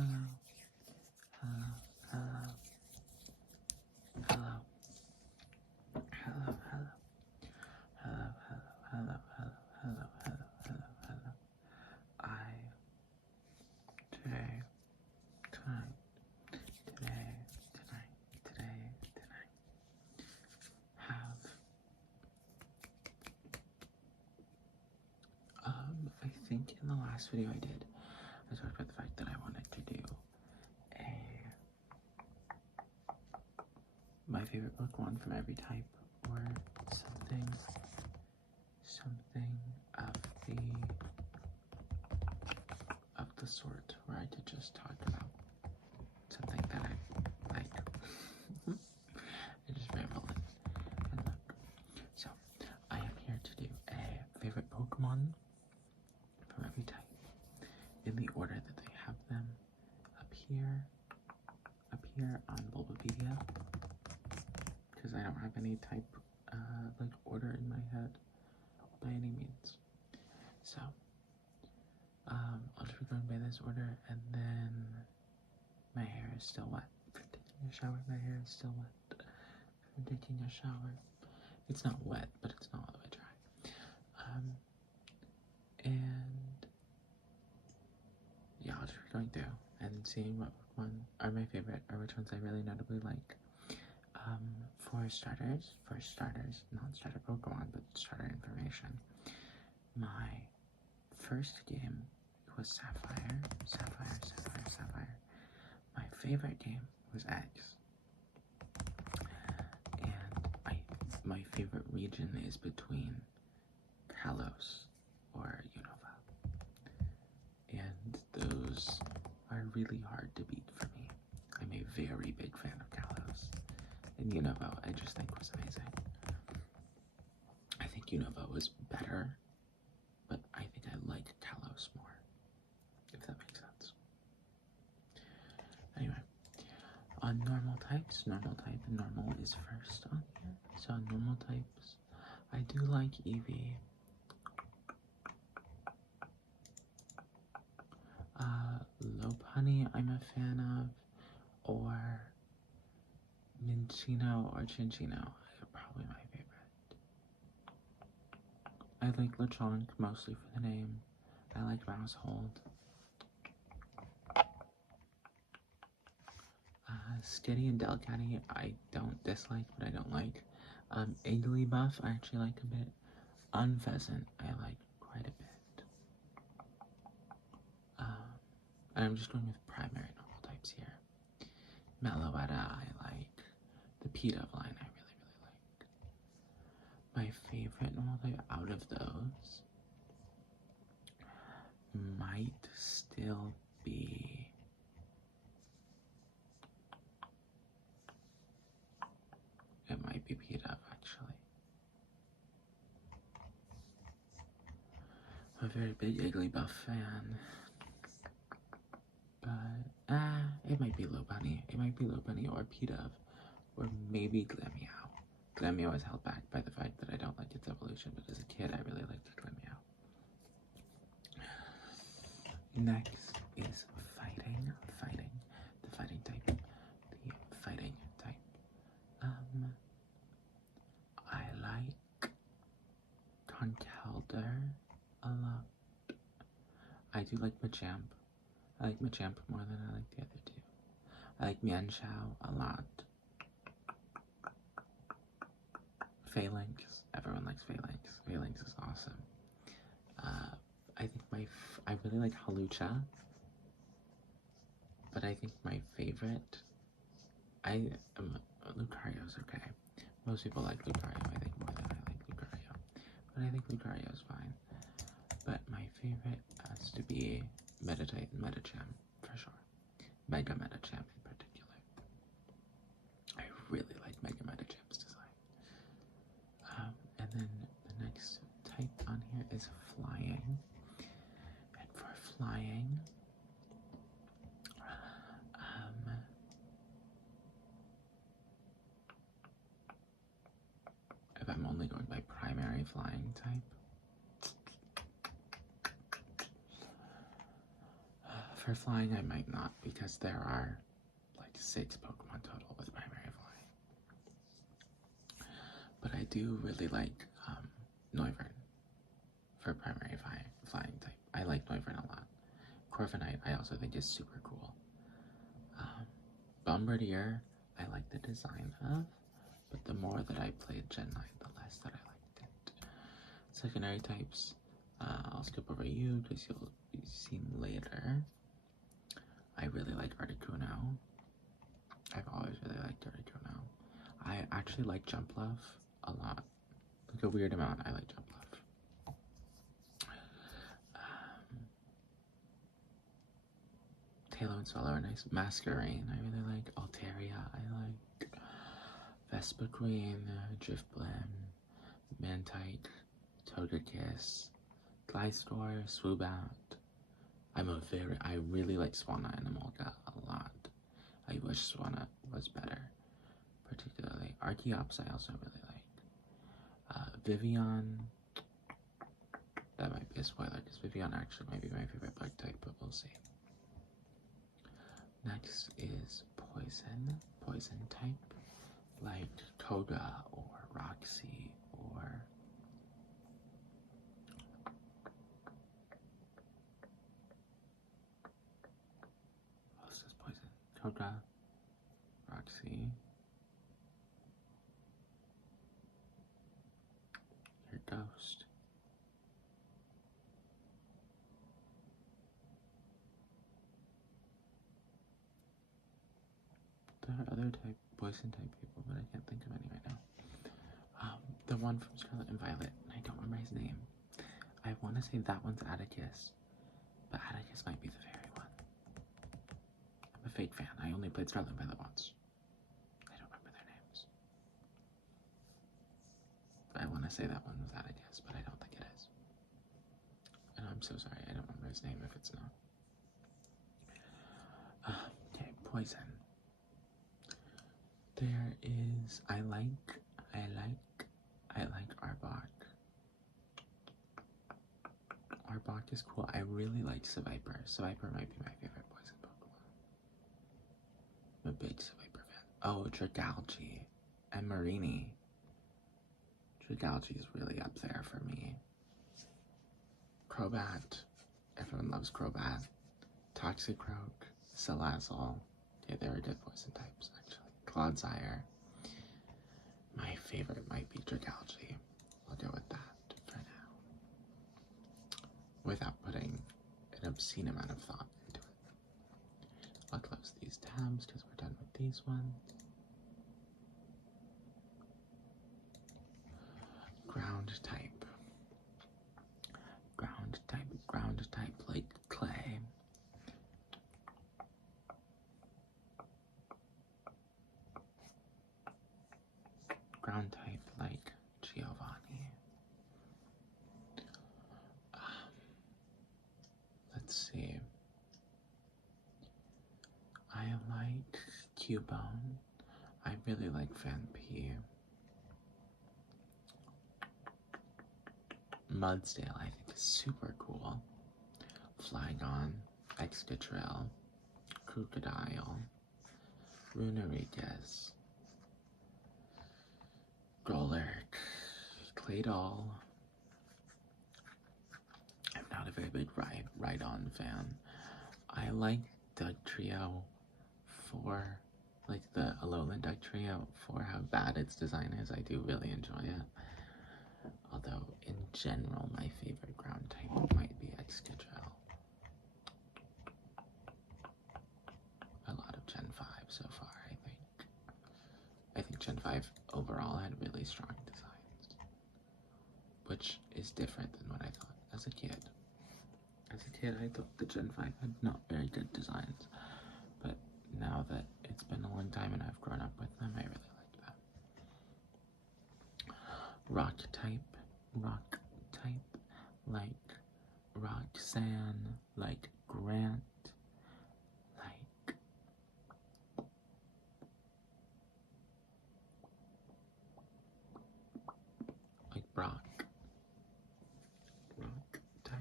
hello, hello, hello, hello, hello, hello, hello, hello, hello, hello, hello, hello, hello. I today, tonight, have I think in the last video I talked about the fact that I wanted to do my favorite Pokemon from every type, or something of the sort, where I could just talk about something that I like. I just ramble and look. So I am here to do a favorite Pokemon from every type in the order that they have them up here on Bulbapedia, because I don't have any type like order in my head by any means. So I'll just be going by this order, and then my hair is still wet from taking a shower. My hair is still wet from taking a shower. It's not wet, but it's not all the way dry. And yeah, I'll just be going through and seeing what Pokemon are my favorite, or which ones I really notably like. For starters, non-starter Pokemon, but starter information. My first game was Sapphire. My favorite game was X. And my favorite region is between Kalos or Unova. And those are really hard to beat for me. I'm a very big fan of Kalos. And Unova, I just think was amazing. I think Unova was better, but I think I like Kalos more, if that makes sense. Anyway, on normal types, normal is first on here. So on normal types, I do like Eevee. Lopunny I'm a fan of, or Minccino or Cinccino are probably my favorite. I like Lechonk mostly for the name. I like Mousehold. Skitty and Delcatty I don't dislike, but I don't like. Igglybuff I actually like a bit. Unpheasant I like quite a bit. And I'm just going with primary normal types here. Meloetta I like. The Pidove line I really like. My favorite normal type out of those might still be Pidove, actually. I'm a very big Igglybuff fan. But, it might be Lopunny. Or Pidove. Or maybe Glameow. Glameow is held back by the fact that I don't like its evolution, but as a kid, I really liked Glameow. Next is fighting. The fighting type. I like Conkeldurr a lot. I do like Machamp. I like Machamp more than I like the other two. I like Mienshao a lot. Phalanx. Everyone likes Phalanx. Phalanx is awesome. I think I really like Hawlucha. But I think my favorite, Lucario's okay. Most people like Lucario, I think, more than I like Lucario. But I think Lucario's fine. But my favorite has to be Meditite and Medicham, for sure. Mega Medicham in particular. I really like Mega Medicham's design. And then the next type on here is flying. And for flying, if I'm only going by primary flying type, For flying, I might not, because there are like 6 Pokemon total with primary flying. But I do really like Noivern for primary flying type. I like Noivern a lot. Corviknight, I also think is super cool. Bombardier, I like the design of, but the more that I played Gen 9, the less that I liked it. Secondary types, I'll skip over you because you'll be seen later. I really like Articuno. I've always really liked Articuno. I actually like Jumpluff a lot. Like a weird amount, I like Jumpluff. Halo and Swallow are nice. Masquerain, I really like. Altaria, I like. Vespiquen, Drifblim, Mantike, Togekiss, Gliscor, Swoobat. I really like Swanna and Emolga a lot. I wish Swanna was better. Particularly Archeops, I also really like. Vivian, that might be a spoiler because Vivian actually might be my favorite bug type, but we'll see. Next is poison type, like Koga or Roxy or what's this poison? Koga, Roxy, your Ghost. There are other poison type people, but I can't think of any right now. The one from Scarlet and Violet, and I don't remember his name. I want to say that one's Atticus, but Atticus might be the fairy one. I'm a fake fan. I only played Scarlet and Violet once. I don't remember their names. But I want to say that one was Atticus, but I don't think it is. And I'm so sorry, I don't remember his name if it's not. Okay, poison. There is, I like Arbok. Arbok is cool. I really like Seviper. Seviper might be my favorite poison Pokemon. I'm a big Seviper fan. Oh, Dragalge and Marini. Dragalge is really up there for me. Crobat. Everyone loves Crobat. Toxicroak. Salazzle. Yeah, they were good poison types, actually. Clodsire. My favorite might be Dragalge. I'll go with that for now. Without putting an obscene amount of thought into it. I'll close these tabs because we're done with these ones. Ground type. Ground type like clay. Ground type like Giovanni. Let's see. I like Cubone. I really like Phanpy. Mudsdale I think is super cool. Flygon, Excadrill, Crocodile, Runerigus, Golurk, Claydol. I'm not a very big Rhydon fan. I like Dugtrio for, like the Alolan Dugtrio for how bad its design is. I do really enjoy it. Although, in general, my favorite ground type might be Excadrill. A lot of Gen 5 so far, I think. I think Gen 5 overall had really strong designs, which is different than what I thought as a kid. As a kid, I thought the Gen 5 had not very good designs, but now that it's been a long time and I've grown up with them, I really like that. Rock type, like Roxanne, like Grant, like Brock type.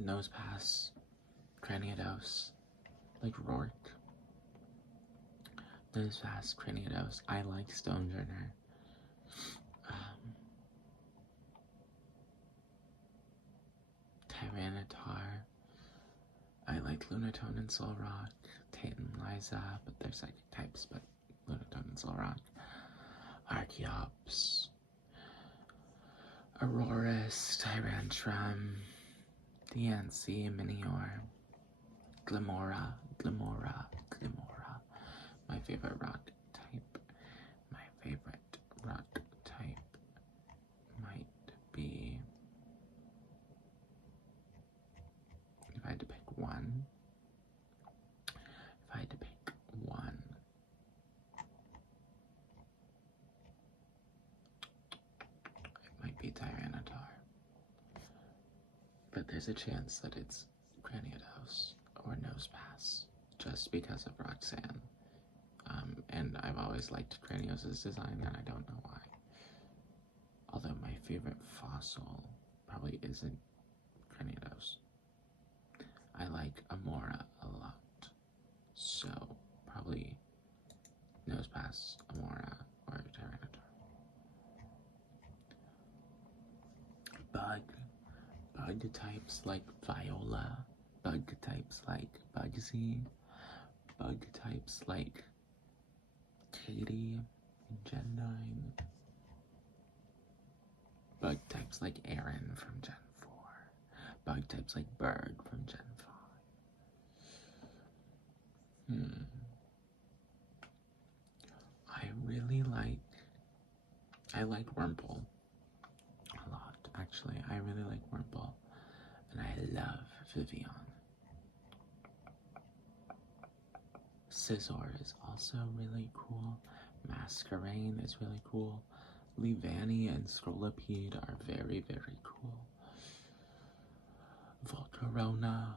Nosepass, Craniados, like Rourke. Nose Pass, Craniados. I like Stonejourner. Tyranitar. I like Lunatone and Solrock. Tayton, Liza, but they're psychic types, but Lunatone and Solrock. Archeops. Aurorus, Tyrantrum. Diancie, Minior. Glimora. My favorite rock type. My favorite rock type might be, if I had to pick one, it might be Tyranitar. But there's a chance that it's Craniados or Nosepass, just because of Roxanne. And I've always liked Cranios' design, and I don't know why. Although my favorite fossil probably isn't Cranidos. I like Amora a lot. So, probably Nosepass, Amora, or Tyranitar. Bug types like Viola. Bug types like Bugsy. Bug types like Katie in Gen 9. Bug types like Aaron from Gen 4. Bug types like Berg from Gen 5. I like Wurmple a lot, actually. I really like Wurmple. And I love Vivian. Scizor is also really cool. Masquerain is really cool. Leavanny and Scolipede are very, very cool. Volcarona.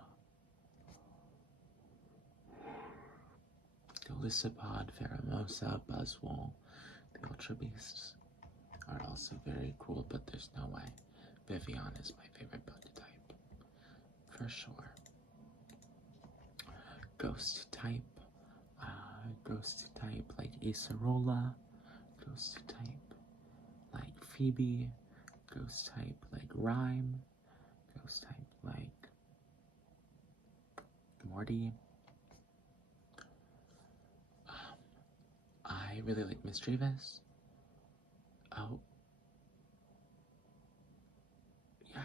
Golisopod, Pheromosa, Buzzwole. The Ultra Beasts are also very cool, but there's no way. Vivian is my favorite bug type, for sure. Ghost type like Acerola. Ghost type like Phoebe. Ghost type like Rhyme. Ghost type like Morty. I really like Mischievous. Oh. Yeah.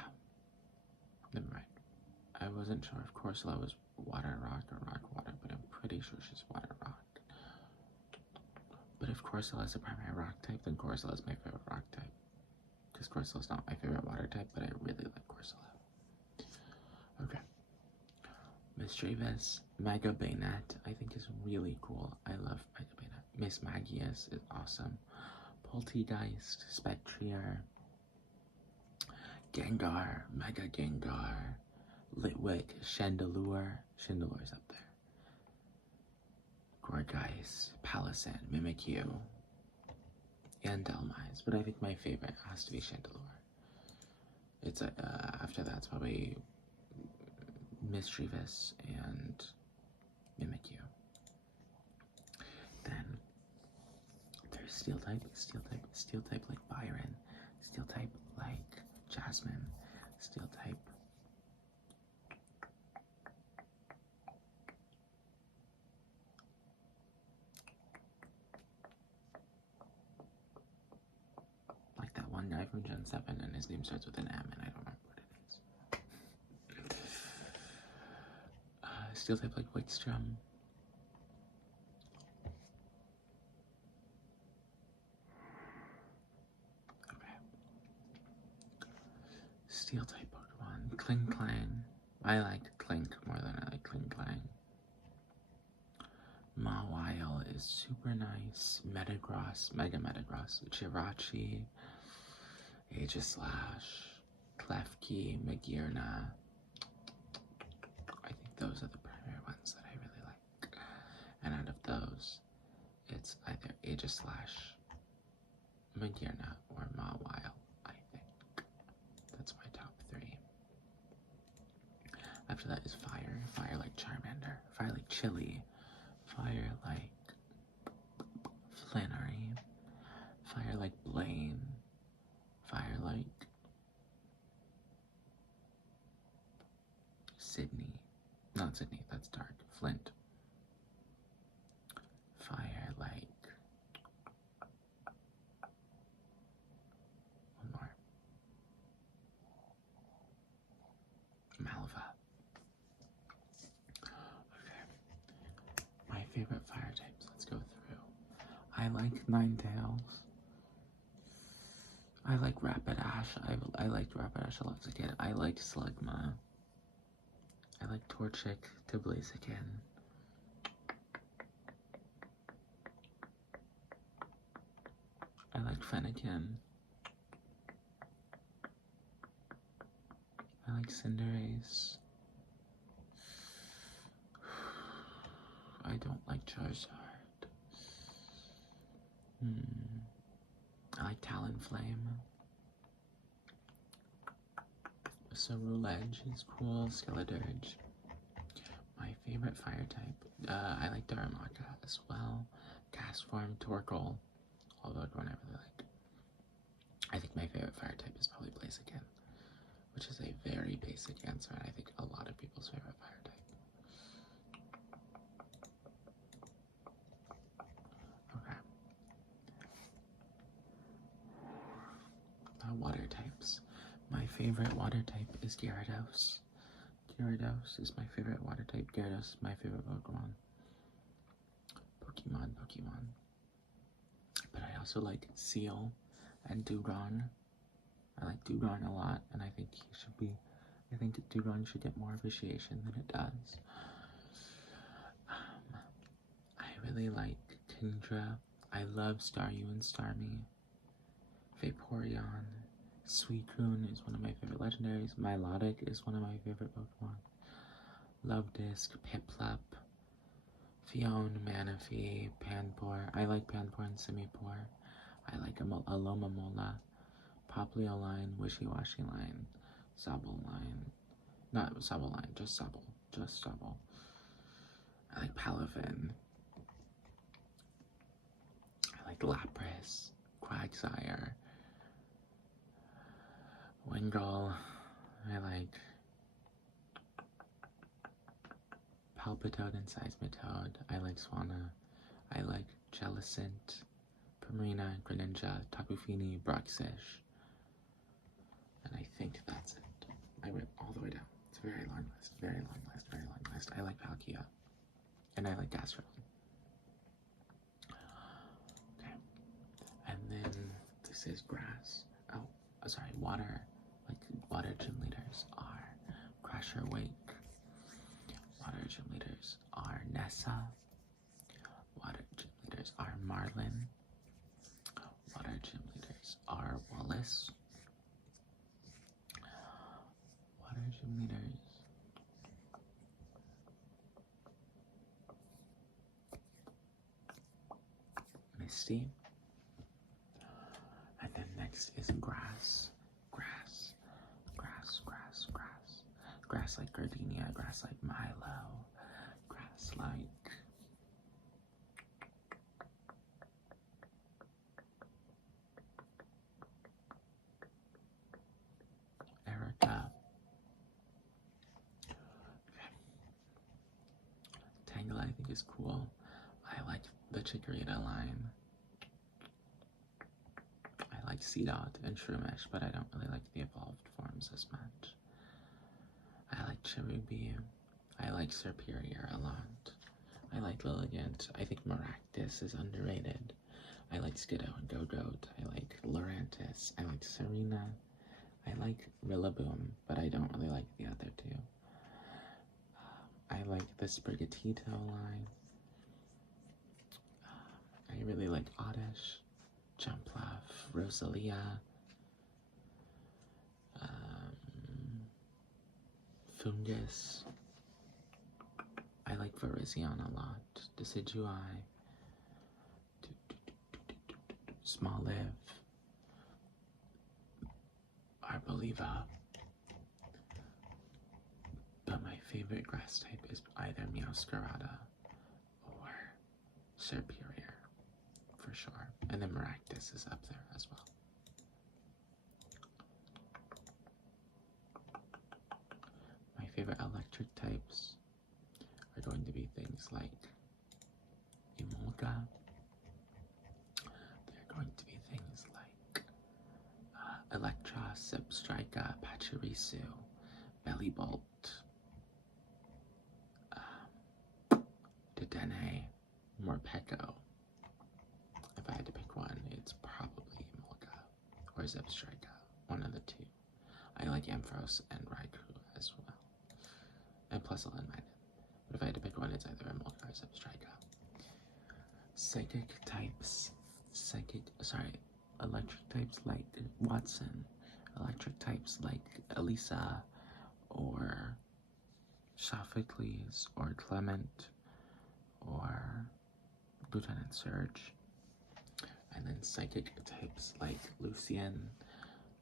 Never mind. I wasn't sure if Corsola was water rock or rock water, but I'm pretty sure she's water rock. But if Corsola is a primary rock type, then Corsola is my favorite rock type. Because Corsola is not my favorite water type, but I really like Corsola. Okay. Mischievous, Mega Bayonet, I think is really cool. I love Mega Bayonet. Miss Magius is awesome. Poltegeist, Spectrier, Gengar, Mega Gengar, Litwick, Chandelure. Chandelure's up there. Gorgeist, Palisand, Mimikyu, and Delmise. But I think my favorite has to be Chandelure. It's after that's probably Mischievous and Mimikyu. Then there's Steel type like Byron, Steel type like Jasmine, Steel type like that one guy from Gen 7, and his name starts with an M, and I don't remember what it is. Steel type like Wickstrom. Steel type Pokemon. Klinklang. I like Klink more than I like Klinklang. Mawile is super nice. Metagross, Mega Metagross. Jirachi. Aegislash. Klefki. Magearna. I think those are the primary ones that I really like. And out of those, it's either Aegislash, Magearna, or Mawile. That's my top 3. After that is fire. Fire like Charmander. Fire like Chili. Fire like Flannery. Fire like Blaine. Fire like Sydney. Not Sydney, that's dark. Flint. Fire like... one more. Malva. Okay. My favorite fire types, let's go through. I like Ninetales. I like Rapidash. I liked Rapidash a lot as a kid. I like Slugma. I like Torchic to Blaziken. I like Fennekin. I like Cinderace. I don't like Charizard. I like Talonflame. Cerulege is cool. Skeledirge. My favorite fire type. I like Darumaka as well. Castform, Torkoal. Although one I really like. I think my favorite fire type is probably Blaziken, which is a very basic answer, and I think a lot of people's favorite fire type. Okay. Water types. My favorite water type is Gyarados. Gyarados is my favorite water type. Gyarados is my favorite Pokemon. Pokemon. But I also like Seal and Dugong. I like Dugong a lot, and I think I think Dugong should get more appreciation than it does. I really like Kingdra. I love Staryu and Starmie. Vaporeon. Suicune is one of my favorite legendaries. Milotic is one of my favorite Pokemon. Luvdisc, Piplup, Fion, Manaphy, Panpour. I like Panpour and Simipour. I like Alomomola, Popplioline, Wishy-Washy Line, Sableye. Not Sableye, just Sobble. I like Palafin. I like Lapras, Quagsire, Wingull. I like Palpitoad and Seismitoad. I like Swanna. I like Jellicent, Primarina, Greninja, Tapu Fini, Broxish. And I think that's it. I went all the way down. It's a very long list, very long list. I like Palkia. And I like Gastrodon. Okay. And then this is grass. Oh, sorry, water. Like water gym leaders are Crusher Wake. Water gym leaders are Nessa. Water gym leaders are Marlin. Water gym leaders are Wallace. Water gym leaders. Misty. And then next is grass. Grass like Gardenia, grass like Milo, grass like Erica. Tangela I think is cool. I like the Chikorita line. I like Seedot and Shroomish, but I don't really like the evolved forms as much. I like Cherubi. I like Serperior a lot. I like Lilligant. I think Maractus is underrated. I like Skiddo and Gogoat. I like Lurantis. I like Serena. I like Rillaboom, but I don't really like the other two. I like the Sprigatito line. I really like Oddish, Jumpluff, Rosalia, Fungus. I like Virizion a lot. Decidueye, Smoliv, Arboliva. But my favorite grass type is either Meowscarada or Serperior, for sure. And then Maractus is up there as well. My favorite electric types are going to be things like Emolga. They're going to be things like Electros, Zebstrika, Pachirisu, Bellibolt, Dedenne, Morpeko. If I had to pick one, it's probably Emolga or Zebstrika, one of the two. I like Ampharos and Raikou as well, and plus Minded. But if I had to pick one, it's either Emolga or Zebstrika. Psychic types, electric types like Watson, electric types like Elisa, or Sophocles, or Clement, or Lieutenant Surge. And then psychic types like Lucian,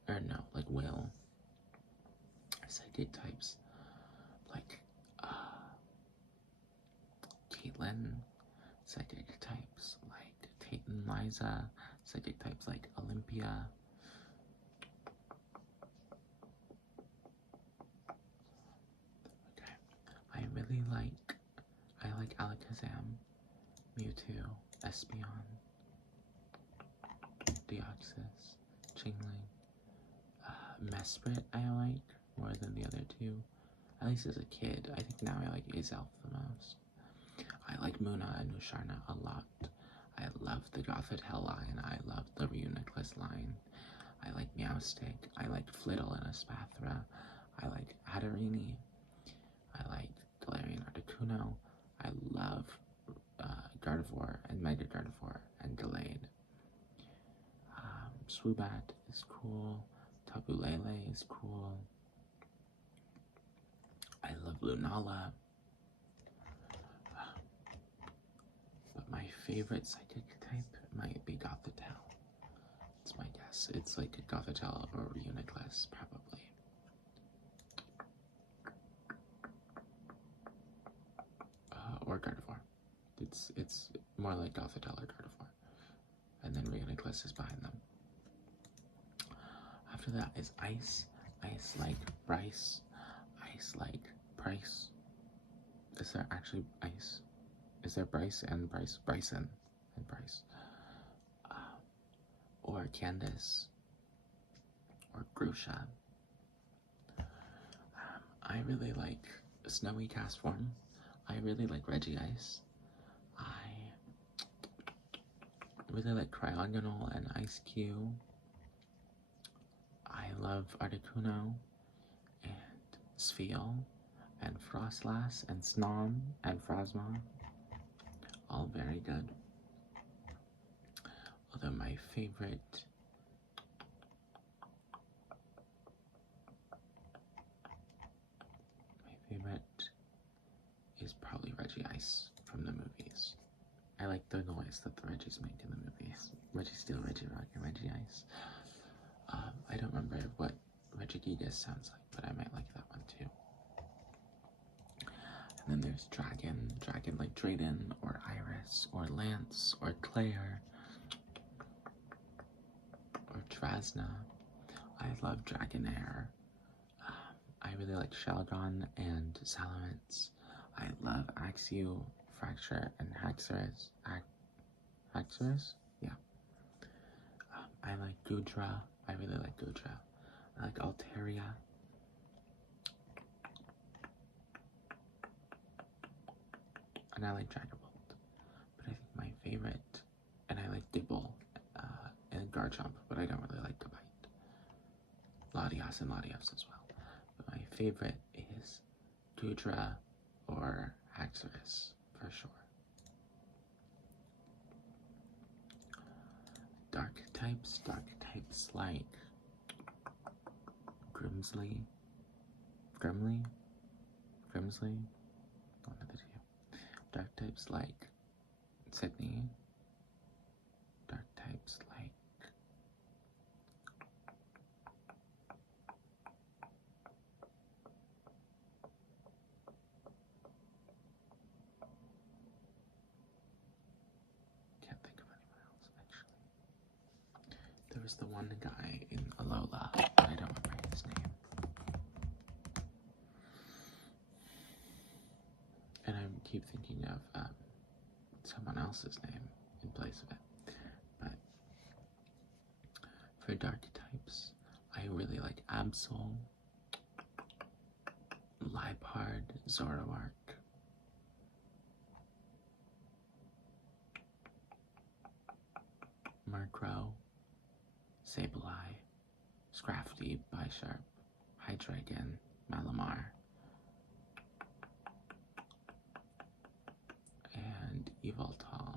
like Will. Psychic types like Caitlyn. Psychic types like Tate and Liza. Psychic types like Olympia. Okay, I like Alakazam, Mewtwo, Espeon, Deoxys, Chingling, Mesprit I like more than the other two, at least as a kid. I think now I like Azelf the most. I like Muna and Musharna a lot. I love the Gothitelle line. I love the Reuniclus line. I like Meowstic. I like Flittle and Espathra. I like Hatterini. I like Galarian Articuno. I love Gardevoir and Mega Gardevoir and Gallade. Swoobat is cool. Tapu Lele is cool. I love Lunala. But my favorite psychic type might be Gothitelle. It's my guess. It's like a Gothitelle or Reuniclus, probably. Or Gardevoir. It's more like Gothitelle or Gardevoir. And then Reuniclus is behind them. After that is Ice. Ice like Bryce. Ice like Price. Is there actually Ice? Is there Bryce and Bryce? Bryson and Bryce. Or Candace. Or Grusha. I really like Snowy Castform. I really like Regice. I really like Cryogonal and Ice Cube. I love Articuno and Spheal and Frostlass and Snom and Frosmoth. All very good. Although my favorite is probably Regice from the movies. I like the noise that the Regis make in the movies. Registeel, Regirock, and Regice. I don't remember what Regigigas sounds like, but I might like that one too. And then there's Dragon like Drayden, or Iris, or Lance, or Claire, or Trasna. I love Dragonair. I really like Shelgon and Salamence. I love Axew, Fracture, and Haxorus. Haxorus? Yeah. I like Goodra. I really like Goodra. I like Altaria. And I like Dragapult. But I think my favorite, and I like Dibble and Garchomp, but I don't really like Gabite. Latias and Latios as well. But my favorite is Goodra or Haxorus, for sure. Dark types like Grimsley, one of the two. Dark types like Sydney. Dark types like was the one guy in Alola, but I don't remember his name. And I keep thinking of someone else's name in place of it. But for dark types, I really like Absol, Liepard, Zoroark, Murkrow, Sableye, Scrafty, Bisharp, Hydreigon, Malamar, and Yveltal,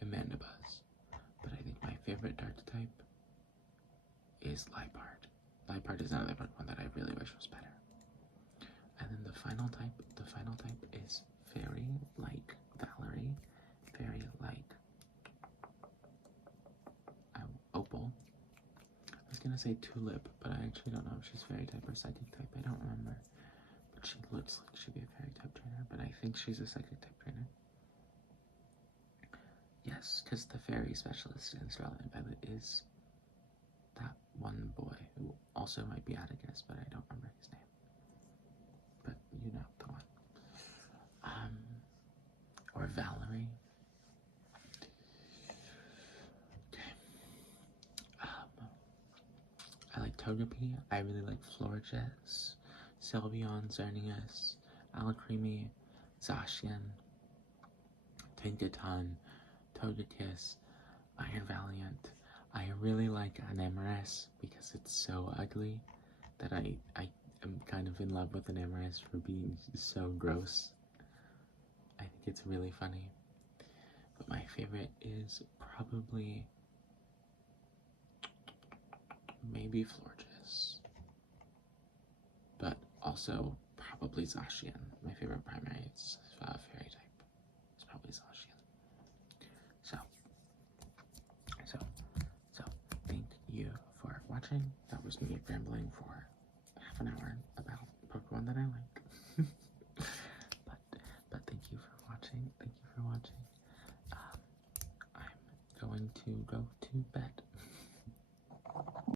and Mandibuzz. But I think my favorite dark type is Liepard. Liepard is another Pokemon that I really wish was better. And then the final type is Fairy, like Valerie, Fairy, like Opal. I was gonna say Tulip, but I actually don't know if she's Fairy type or Psychic type. I don't remember. But she looks like she'd be a Fairy type trainer, but I think she's a Psychic type trainer. Yes, because the Fairy specialist in Scarlet and Violet is that one boy who also might be Atticus, but I don't remember his name. But you know the one. Or Valerie. Okay. I like Togepi. I really like Florges, Sylveon, Xerneas, Alakazam, Zacian, Tinkaton, Togekiss, Iron Valiant. I really like Anemoris because it's so ugly that I am kind of in love with Anemoris for being so gross. I think it's really funny. But my favorite is probably maybe Florges. But also probably Zacian. My favorite primary is Fairy type. It's probably Zacian. So thank you for watching. That was me rambling for half an hour about Pokemon that I like.